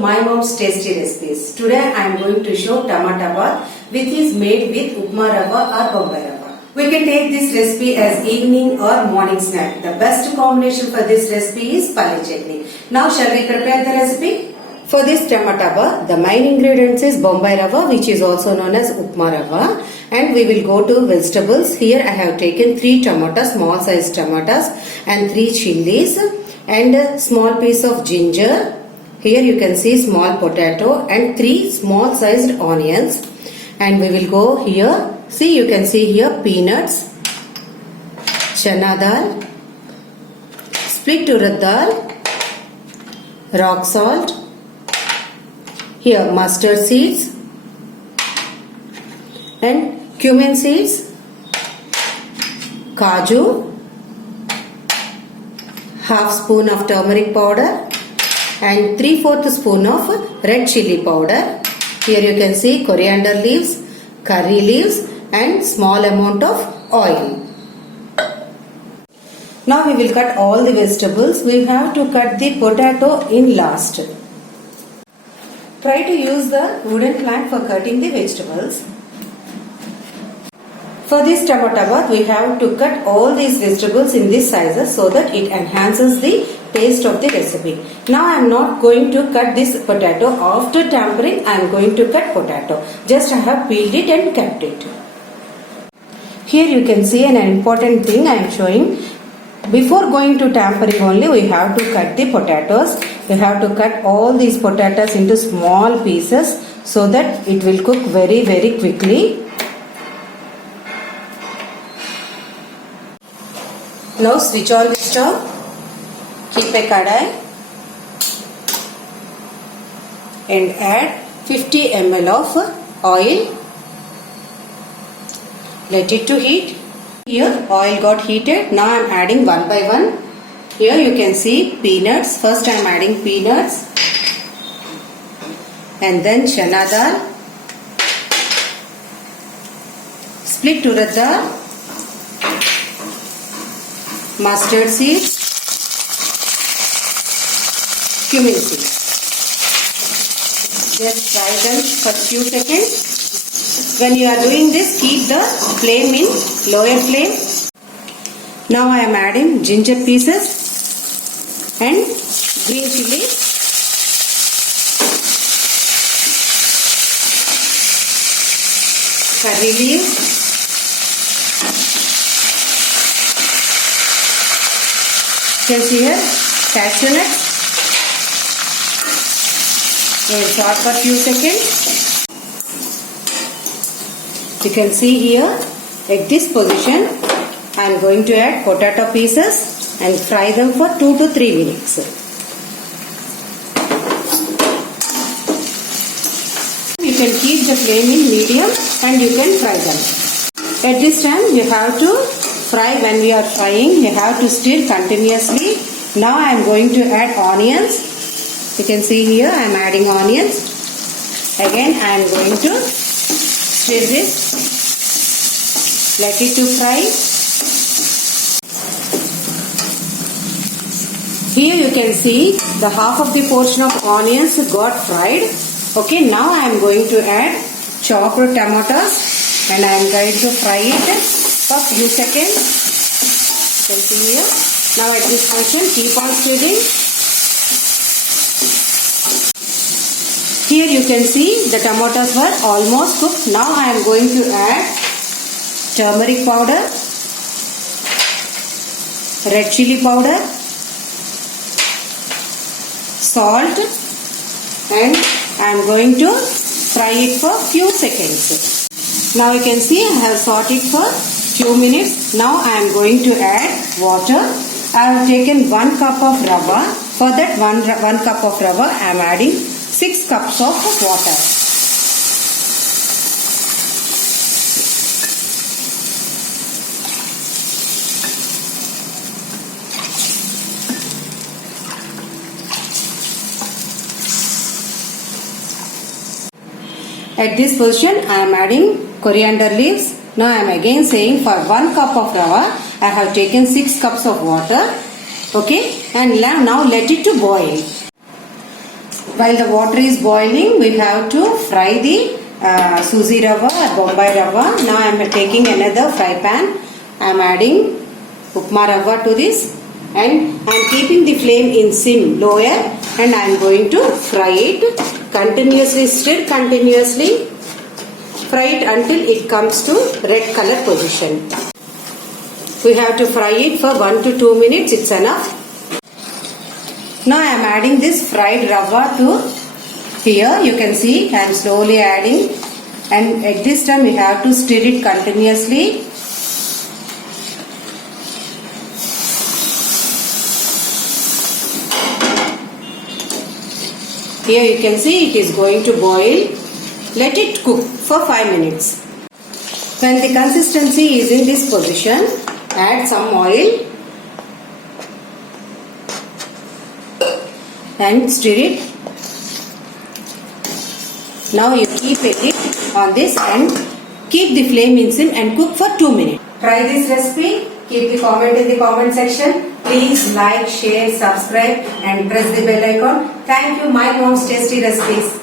my mom's tasty recipes. Today I am going to show tomato bath which is made with upma rava or bombay rava. We can take this recipe as evening or morning snack. The best combination for this recipe is pali chutney. Now shall we prepare the recipe? For this tomato bath, the main ingredients is bombay rava which is also known as upma rava, and we will go to vegetables. Here I have taken 3 tomatoes, small size tomatoes, and 3 chilies and a small piece of ginger. Here you can see small potato and 3 small sized onions. And we will go here. See, you can see here peanuts, chana dal, split urad dal, rock salt, here mustard seeds and cumin seeds, kaju, half spoon of turmeric powder and 3/4 spoon of red chili powder. Here you can see coriander leaves, curry leaves and small amount of oil. Now we will cut all the vegetables. We have to cut the potato in last. Try to use the wooden plank for cutting the vegetables. For this tomato bath, we have to cut all these vegetables in these sizes so that it enhances the taste of the recipe. Now I am not going to cut this potato. After tempering, I am going to cut potato. Just I have peeled it and kept it. Here you can see an important thing I am showing. Before going to tempering only, we have to cut the potatoes. We have to cut all these potatoes into small pieces so that it will cook very quickly. Now switch on the stove. Keep a kadai and add 50 ml of oil. Let it to heat. Here oil got heated. Now I am adding one by one. Here you can see peanuts. First I am adding peanuts and then chana dal, split urad dal, mustard seeds, cumin seeds. Just fry them for few seconds. When you are doing this, keep the flame in lower flame. Now I am adding ginger pieces and green chili, curry leaves, you can see here cashew nuts. We will saute for few seconds. You can see here at this position I am going to add potato pieces and fry them for 2 to 3 minutes. You can keep the flame in medium and you can fry them. At this time you have to fry. When we are frying, you have to stir continuously. Now I am going to add onions. You can see here I am adding onions. Again I am going to stir this. Let it to fry. Here you can see the half of the portion of onions got fried. Okay, now I am going to add chopped tomatoes and I am going to fry it for few seconds. You can see here. Now at this function, keep on stirring. Here you can see the tomatoes were almost cooked. Now I am going to add turmeric powder, red chili powder, salt, and I am going to fry it for few seconds. Now you can see I have sauteed for few minutes. Now I am going to add water. I have taken 1 cup of rava. For that 1 cup of rava I am adding 6 cups of water. At this position I am adding coriander leaves. Now I am again saying for 1 cup of rava I have taken 6 cups of water. Okay, and now let it to boil. While the water is boiling, we have to fry the Suji Rava or Bombay Rava. Now I am taking another fry pan. I am adding Upma Rava to this and I am keeping the flame in sim lower and I am going to fry it continuously, stir continuously. Fry it until it comes to red color position. We have to fry it for 1 to 2 minutes, it's enough. Now I am adding this fried rava to here. You can see I am slowly adding and at this time we have to stir it continuously. Here you can see it is going to boil. Let it cook for 5 minutes. When the consistency is in this position, add some oil and stir it. Now you keep a lid on this and keep the flame in sim and cook for 2 minutes. Try this recipe. Keep the comment in the comment section. Please like, share, subscribe and press the bell icon. Thank you, my mom's tasty recipes.